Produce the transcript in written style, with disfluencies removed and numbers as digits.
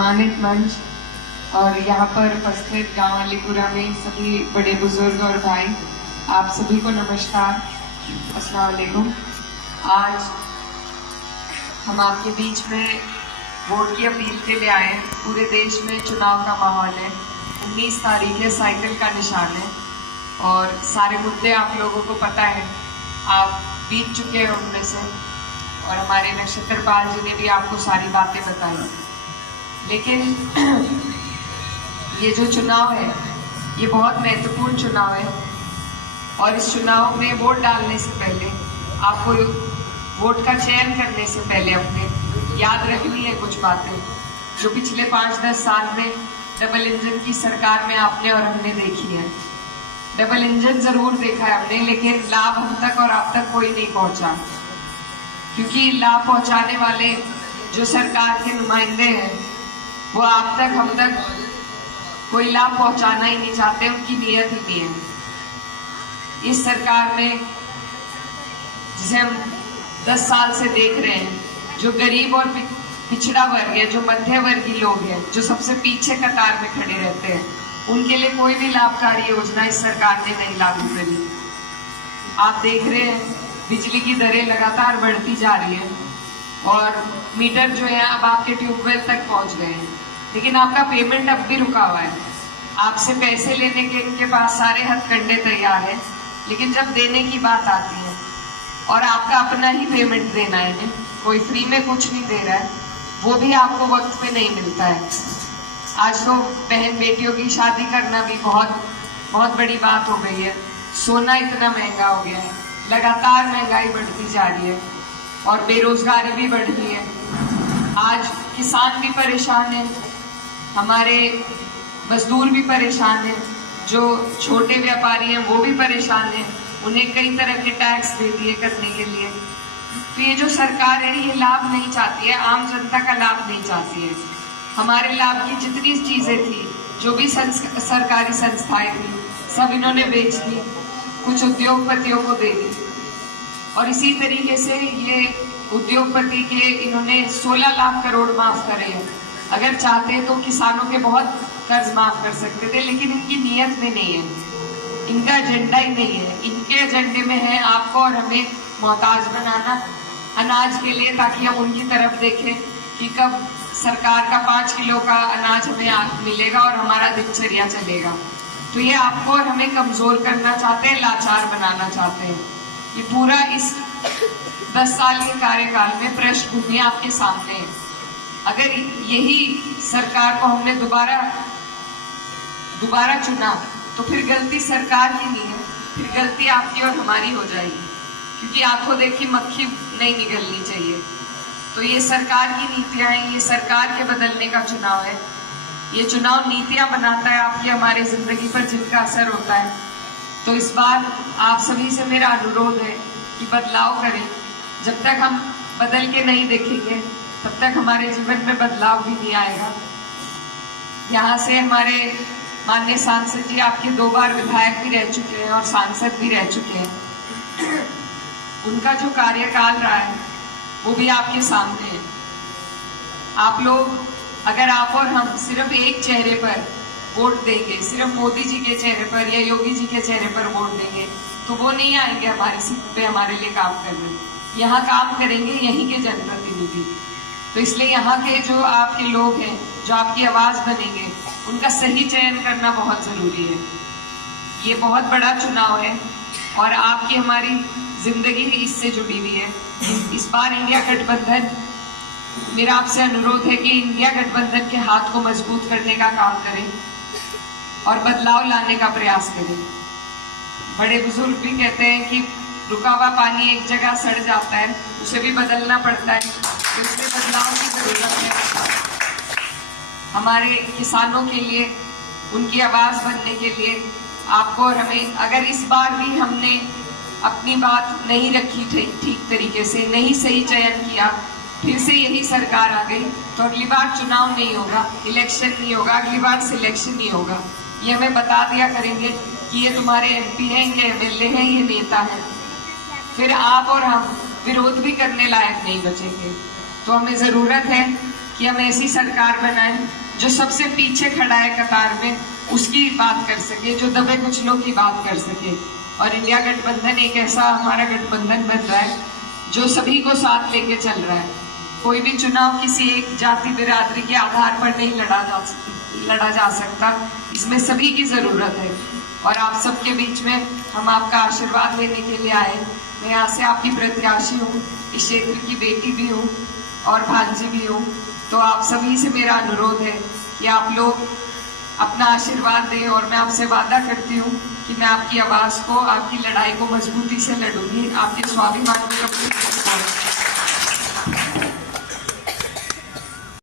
सम्मानित मंच और यहाँ पर उपस्थित गांव अलीपुरा में सभी बड़े बुजुर्ग और भाई, आप सभी को नमस्कार, अस्सलाम वालेकुम। आज हम आपके बीच में वोट की अपील के लिए आए हैं। पूरे देश में चुनाव का माहौल है। 19 तारीख है, साइकिल का निशान है और सारे मुद्दे आप लोगों को पता है, आप बीत चुके हैं उनमें से, और हमारे नक्षत्र पाल जी ने भी आपको सारी बातें बताई। लेकिन ये जो चुनाव है ये बहुत महत्वपूर्ण चुनाव है और इस चुनाव में वोट डालने से पहले आपको वोट का चयन करने से पहले अपने याद रखनी है कुछ बातें जो पिछले 5-10 साल में डबल इंजन की सरकार में आपने और हमने देखी है। डबल इंजन जरूर देखा है हमने, लेकिन लाभ हम तक और आप तक कोई नहीं पहुंचा, क्योंकि लाभ पहुंचाने वाले जो सरकार के नुमाइंदे हैं वो आप तक हम तक कोई लाभ पहुंचाना ही नहीं चाहते, उनकी नीयत ही नहीं है। इस सरकार में जिसे हम 10 साल से देख रहे हैं, जो गरीब और पिछड़ा वर्ग है, जो मध्य वर्गीय लोग हैं, जो सबसे पीछे कतार में खड़े रहते हैं, उनके लिए कोई भी लाभकारी योजना इस सरकार ने नहीं लागू करी। आप देख रहे हैं बिजली की दरें लगातार बढ़ती जा रही है और मीटर जो है अब आपके ट्यूबवेल तक पहुंच गए हैं, लेकिन आपका पेमेंट अब भी रुका हुआ है। आपसे पैसे लेने के इनके पास सारे हथकंडे तैयार हैं, लेकिन जब देने की बात आती है और आपका अपना ही पेमेंट देना है, कोई फ्री में कुछ नहीं दे रहा है, वो भी आपको वक्त पे नहीं मिलता है। आज तो बहन बेटियों की शादी करना भी बहुत बड़ी बात हो गई है। सोना इतना महंगा हो गया है, लगातार महंगाई बढ़ती जा रही है और बेरोजगारी भी बढ़ रही है। आज किसान भी परेशान है, हमारे मजदूर भी परेशान है, जो छोटे व्यापारी हैं वो भी परेशान है, उन्हें कई तरह के टैक्स दे दिए करने के लिए। तो ये जो सरकार है ये लाभ नहीं चाहती है, आम जनता का लाभ नहीं चाहती है। हमारे लाभ की जितनी चीजें थी, जो भी सरकारी संस्थाएं थी, सब इन्होंने बेच दी, कुछ उद्योगपतियों को दे दी। और इसी तरीके से ये उद्योगपति के इन्होंने 16 लाख करोड़ माफ करे हैं। अगर चाहते तो किसानों के बहुत कर्ज माफ कर सकते थे, लेकिन इनकी नीयत में नहीं है, इनका एजेंडा ही नहीं है। इनके एजेंडे में है आपको और हमें मोहताज बनाना अनाज के लिए, ताकि हम उनकी तरफ देखें कि कब सरकार का 5 किलो का अनाज हमें मिलेगा और हमारा दिनचर्या चलेगा। तो ये आपको और हमें कमजोर करना चाहते हैं, लाचार बनाना चाहते हैं। ये पूरा इस 10 साल के कार्यकाल में पृष्ठभूमि आपके सामने है। अगर यही सरकार को हमने दोबारा चुना तो फिर गलती सरकार की नहीं है, फिर गलती आपकी और हमारी हो जाएगी, क्योंकि आंखों देखी मक्खी नहीं निगलनी चाहिए। तो ये सरकार की नीतियां हैं, ये सरकार के बदलने का चुनाव है। ये चुनाव नीतियां बनाता है आपकी हमारी जिंदगी पर, जिनका असर होता है। तो इस बार आप सभी से मेरा अनुरोध है कि बदलाव करें। जब तक हम बदल के नहीं देखेंगे तब तक हमारे जीवन में बदलाव भी नहीं आएगा। यहाँ से हमारे माननीय सांसद जी आपके 2 बार विधायक भी रह चुके हैं और सांसद भी रह चुके हैं। उनका जो कार्यकाल रहा है वो भी आपके सामने है। आप लोग, अगर आप और हम सिर्फ एक चेहरे पर वोट देंगे, सिर्फ मोदी जी के चेहरे पर या योगी जी के चेहरे पर वोट देंगे, तो वो नहीं आएंगे हमारी सीट पे हमारे लिए काम करने। यहाँ काम करेंगे यहीं के जनप्रतिनिधि। तो इसलिए यहाँ के जो आपके लोग हैं, जो आपकी आवाज बनेंगे, उनका सही चयन करना बहुत जरूरी है। ये बहुत बड़ा चुनाव है और आपकी हमारी जिंदगी भी इससे जुड़ी हुई है। इस बार इंडिया गठबंधन, मेरा आपसे अनुरोध है कि इंडिया गठबंधन के हाथ को मजबूत करने का काम करें और बदलाव लाने का प्रयास करें। बड़े बुजुर्ग भी कहते हैं कि रुका हुआ पानी एक जगह सड़ जाता है, उसे भी बदलना पड़ता है, तो इसमें बदलाव की जरूरत है। हमारे किसानों के लिए, उनकी आवाज बनने के लिए आपको और हमें, अगर इस बार भी हमने अपनी बात नहीं रखी ठीक तरीके से, नहीं सही चयन किया, फिर से यही सरकार आ गई, तो अगली बार चुनाव नहीं होगा, इलेक्शन नहीं होगा, अगली बार सिलेक्शन नहीं होगा। ये हमें बता दिया करेंगे कि ये तुम्हारे MP हैं, ये MLA हैं, ये नेता हैं, फिर आप और हम विरोध भी करने लायक नहीं बचेंगे। तो हमें जरूरत है कि हम ऐसी सरकार बनाएं जो सबसे पीछे खड़ा है कतार में उसकी बात कर सके, जो दबे कुचलों की बात कर सके। और इंडिया गठबंधन एक ऐसा हमारा गठबंधन बन रहा है जो सभी को साथ लेके चल रहा है। कोई भी चुनाव किसी एक जाति बिरादरी के आधार पर नहीं लड़ा जा सकता, इसमें सभी की जरूरत है। और आप सबके बीच में हम आपका आशीर्वाद लेने के लिए आए। मैं यहाँ से आपकी प्रत्याशी हूँ, इस क्षेत्र की बेटी भी हूँ और भांजी भी हूँ। तो आप सभी से मेरा अनुरोध है कि आप लोग अपना आशीर्वाद दें और मैं आपसे वादा करती हूँ कि मैं आपकी आवाज़ को, आपकी लड़ाई को मजबूती से लड़ूंगी, आपके स्वाभिमान को